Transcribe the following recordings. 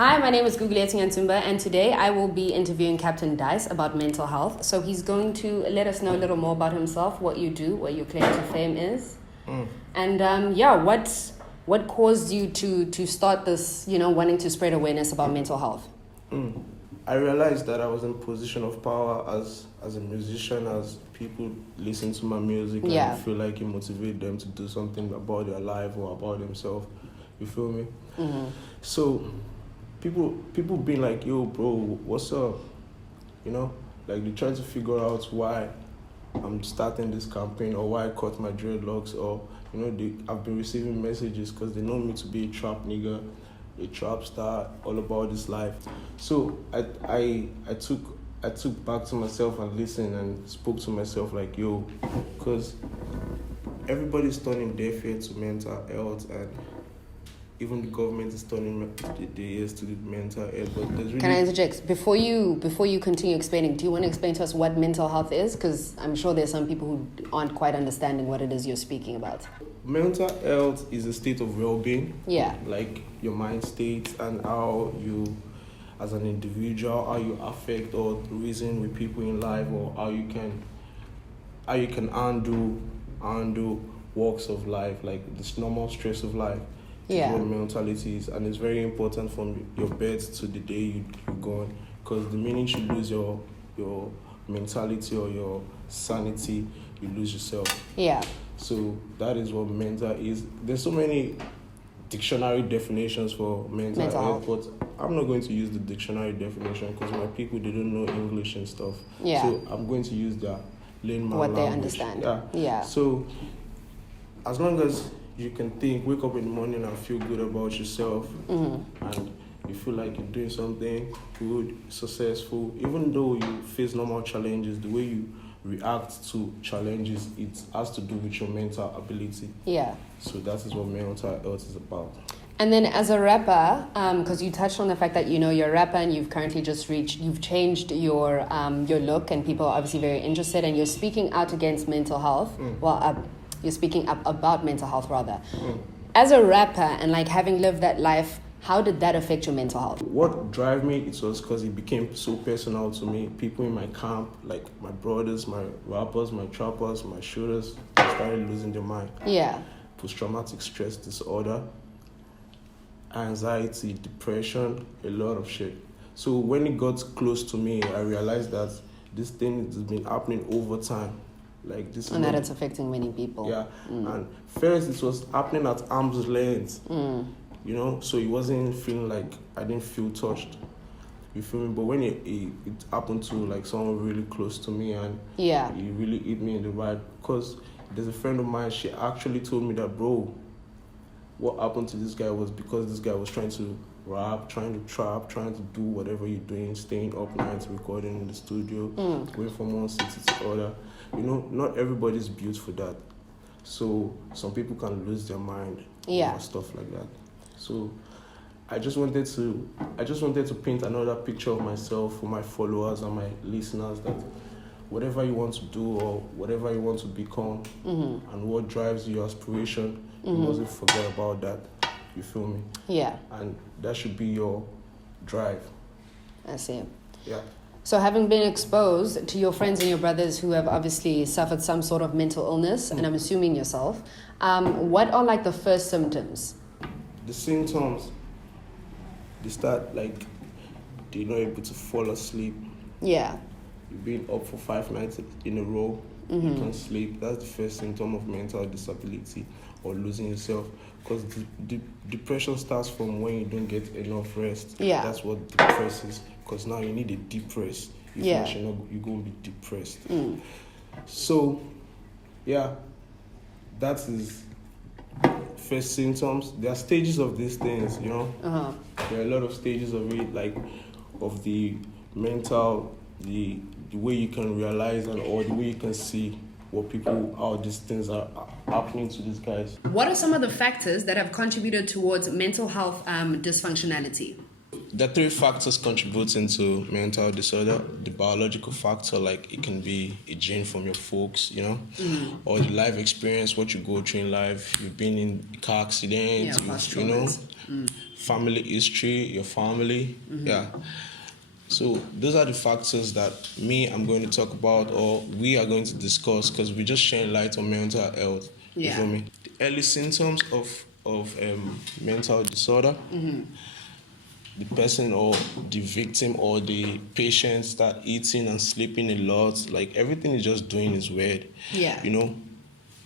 Hi, my name is Guglielmo Ntumba, and today I will be interviewing Captain Dyse about mental health. So he's going to let us know a little more about himself, what you do, what your claim to fame is, and what caused you to start this, wanting to spread awareness about mental health. I realized that I was in a position of power as a musician, as people listen to my music and I feel like it motivates them to do something about their life or about themselves. You feel me? Mm-hmm. So people being like, yo, bro, what's up? Like they try to figure out why I'm starting this campaign or why I cut my dreadlocks, or I've been receiving messages because they know me to be a trap nigga, a trap star, all about this life. So I took back to myself and listened and spoke to myself like, yo, because everybody's turning deaf ear to mental health, and even the government is turning the ears to the mental health. But there's really... Can I interject? Before you continue explaining, do you want to explain to us what mental health is? Because I'm sure there's some people who aren't quite understanding what it is you're speaking about. Mental health is a state of well-being. Yeah. Like your mind state and how you, as an individual, how you affect or reason with people in life, or how you can undo walks of life, like this normal stress of life. Yeah. What mentality is, and it's very important from your birth to the day you're gone, because the minute you lose your mentality or your sanity, you lose yourself. Yeah. So that is what mental is. There's so many dictionary definitions for mental health, but I'm not going to use the dictionary definition because my people, they don't know English and stuff. Yeah. So I'm going to use their layman what language. They understand. Yeah. So as long as you can wake up in the morning and feel good about yourself, and you feel like you're doing something good, successful, even though you face normal challenges, the way you react to challenges, it has to do with your mental ability. Yeah. So that is what mental health is about. And then as a rapper, because you touched on the fact that, you're a rapper and you've currently you've changed your look, and people are obviously very interested, and you're speaking out against mental health. You're speaking up about mental health, rather. As a rapper and having lived that life, how did that affect your mental health? What drive me, it was because it became so personal to me. People in my camp, like my brothers, my rappers, my trappers, my shooters, started losing their mind. Yeah. Post-traumatic stress disorder, anxiety, depression, a lot of shit. So when it got close to me, I realized that this thing has been happening over time. Like this, and that it's affecting many people. Yeah. And first it was happening at arm's length. So it wasn't feeling like I didn't feel touched. You feel me? But when it happened to someone really close to me, and it really hit me in the right, because there's a friend of mine, she actually told me that, bro, what happened to this guy was because this guy was trying to rap, trying to trap, trying to do whatever you're doing, staying up nights, recording in the studio, going from one city to the other. Not everybody's built for that. So some people can lose their mind. Stuff like that. So I just wanted to paint another picture of myself for my followers and my listeners, that whatever you want to do or whatever you want to become, and what drives your aspiration, you mustn't forget about that. You feel me? Yeah. And that should be your drive. I see. Yeah. So having been exposed to your friends and your brothers who have obviously suffered some sort of mental illness, and I'm assuming yourself, what are the first symptoms? The symptoms, they start they're not able to fall asleep. Yeah. You've been up for 5 nights in a row, you can't sleep. That's the first symptom of mental disability or losing yourself. Because the depression starts from when you don't get enough rest. Yeah. That's what depresses. Because now you need a deep rest. If not, you're going to be depressed. So, that is first symptoms. There are stages of these things, There are a lot of stages of it, of the mental, the way you can realize or the way you can see how these things are happening to these guys. What are some of the factors that have contributed towards mental health dysfunctionality? There are 3 factors contributing to mental disorder. The biological factor, it can be a gene from your folks, or the life experience, what you go through in life. You've been in a car accident, family history, your family. Yeah. So those are the factors that I'm going to talk about, or we are going to discuss, because we're just sharing light on mental health. You feel me? The early symptoms of mental disorder. The person or the victim or the patient start eating and sleeping a lot. Like everything is just doing is weird. Yeah. You know,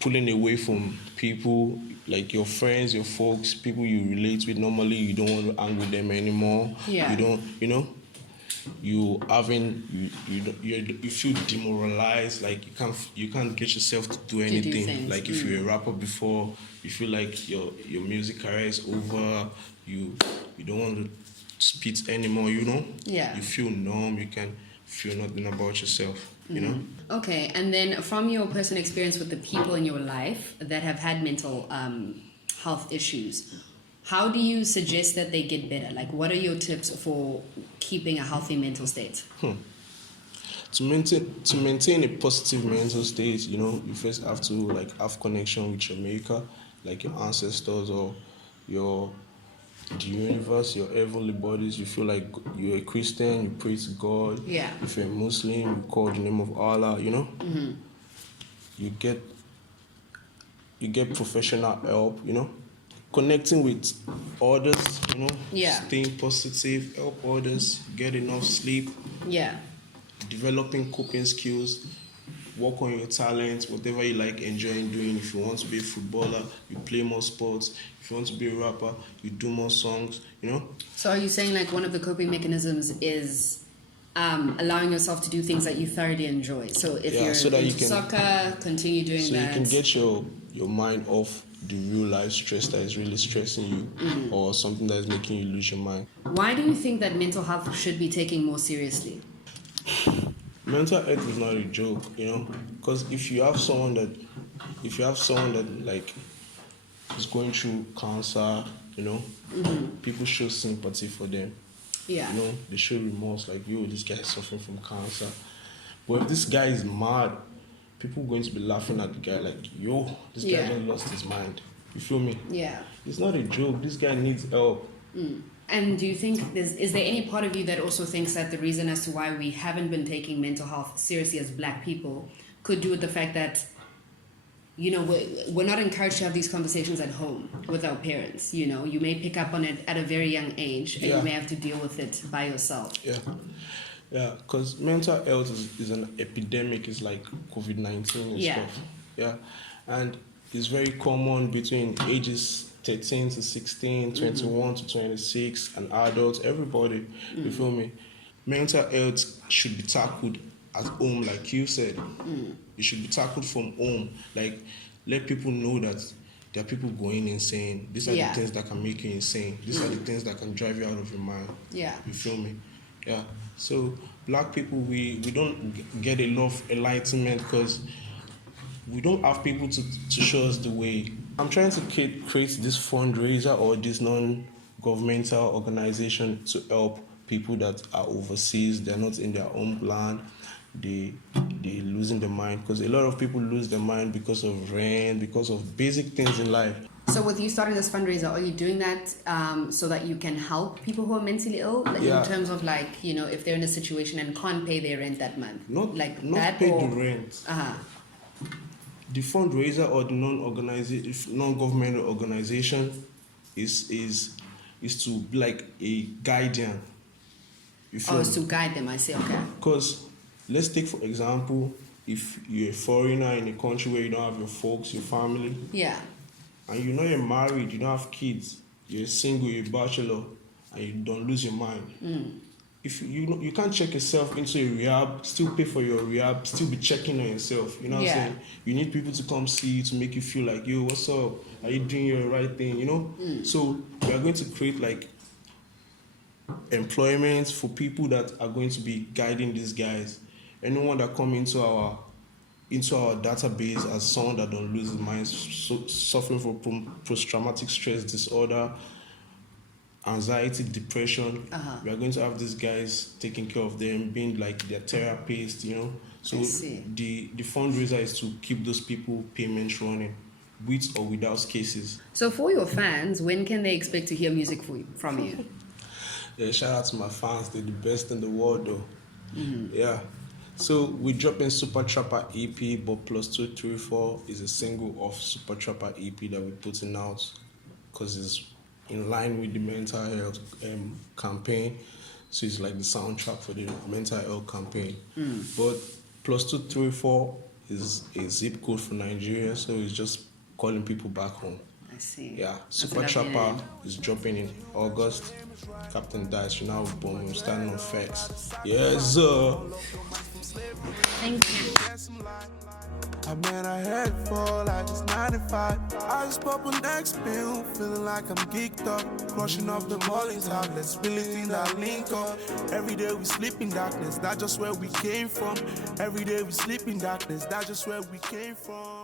pulling away from people like your friends, your folks, people you relate with normally. You don't want to hang with them anymore. Yeah. You don't. You know. You feel demoralized, like you can't get yourself to do anything. Like if you're a rapper before, you feel like your music career is over. You don't want to spit anymore. You know. Yeah. You feel numb. You can feel nothing about yourself. You know. Okay, and then from your personal experience with the people in your life that have had mental health issues, how do you suggest that they get better? Like, what are your tips for keeping a healthy mental state? To maintain a positive mental state, you know, you first have to like have connection with your maker, like your ancestors or the universe, your heavenly bodies. You feel like you're a Christian, you pray to God. Yeah. If you're a Muslim, you call the name of Allah. You know. You get professional help. You know. Connecting with others, you know, staying positive, help others, get enough sleep, developing coping skills, work on your talents, whatever you like enjoying doing. If you want to be a footballer, you play more sports. If you want to be a rapper, you do more songs, you know. So are you saying like one of the coping mechanisms is allowing yourself to do things that you thoroughly enjoy? So if you're into soccer, continue doing that. So you can get your mind off the real life stress that is really stressing you, or something that is making you lose your mind. Why do you think that mental health should be taken more seriously? Mental health is not a joke, you know, because if you have someone that like is going through cancer, you know, people show sympathy for them. Yeah. You know, they show remorse, like, yo, this guy is suffering from cancer. But if this guy is mad, people are going to be laughing at the guy like, yo, this guy just lost his mind. You feel me? Yeah. It's not a joke. This guy needs help. And do you think, is there any part of you that also thinks that the reason as to why we haven't been taking mental health seriously as Black people could do with the fact that, you know, we're not encouraged to have these conversations at home with our parents? You know, you may pick up on it at a very young age, and you may have to deal with it by yourself. Yeah, because mental health is an epidemic. It's like COVID-19 and stuff. Yeah, and it's very common between ages 13 to 16, 21 to 26, and adults, everybody. You feel me? Mental health should be tackled at home, like you said. It should be tackled from home. Like, let people know that there are people going insane. These are the things that can make you insane. These are the things that can drive you out of your mind. Yeah. You feel me? Yeah. So Black people, we don't get a lot of enlightenment because we don't have people to show us the way. I'm trying to create this fundraiser or this non-governmental organization to help people that are overseas. They're not in their homeland. They losing their mind, because a lot of people lose their mind because of rent, because of basic things in life. So with you starting this fundraiser, are you doing that so that you can help people who are mentally ill? Like in terms of, like, you know, if they're in a situation and can't pay their rent that month? Not pay the rent. The fundraiser or the non-governmental organization is to be like a guardian. It's to guide them, I see, okay. Because let's take, for example, if you're a foreigner in a country where you don't have your folks, your family. Yeah. And you know you're married, you don't have kids, you're single, you're a bachelor, and you don't lose your mind. If you can't check yourself into a rehab, still pay for your rehab, still be checking on yourself. You know what I'm saying? You need people to come see you to make you feel like, yo, what's up? Are you doing your right thing? You know? So we are going to create like employment for people that are going to be guiding these guys. Anyone that come into our database as someone that don't lose his mind, suffering from post-traumatic stress disorder, anxiety, depression. We are going to have these guys taking care of them, being like their therapist, you know. So the fundraiser is to keep those people payments running, with or without cases. So for your fans, when can they expect to hear music from you? Yeah, shout out to my fans. They're the best in the world, though. Yeah. So we're dropping Super Trapper EP, but Plus 234 is a single of Super Trapper EP that we're putting out because it's in line with the mental health campaign. So it's like the soundtrack for the mental health campaign. But Plus 234 is a zip code for Nigeria, so it's just calling people back home. I see. Yeah, Super Trapper is dropping in August. Captain Dyse, you know, boom, standing on facts. Yes, sir. Thank you. I man, I head for like it's 95. I just pop a next pill, feeling like I'm geeked up. Crushing up the Molly tablets, really think that link up. Every day we sleep in darkness, that's just where we came from. Every day we sleep in darkness, that's just where we came from.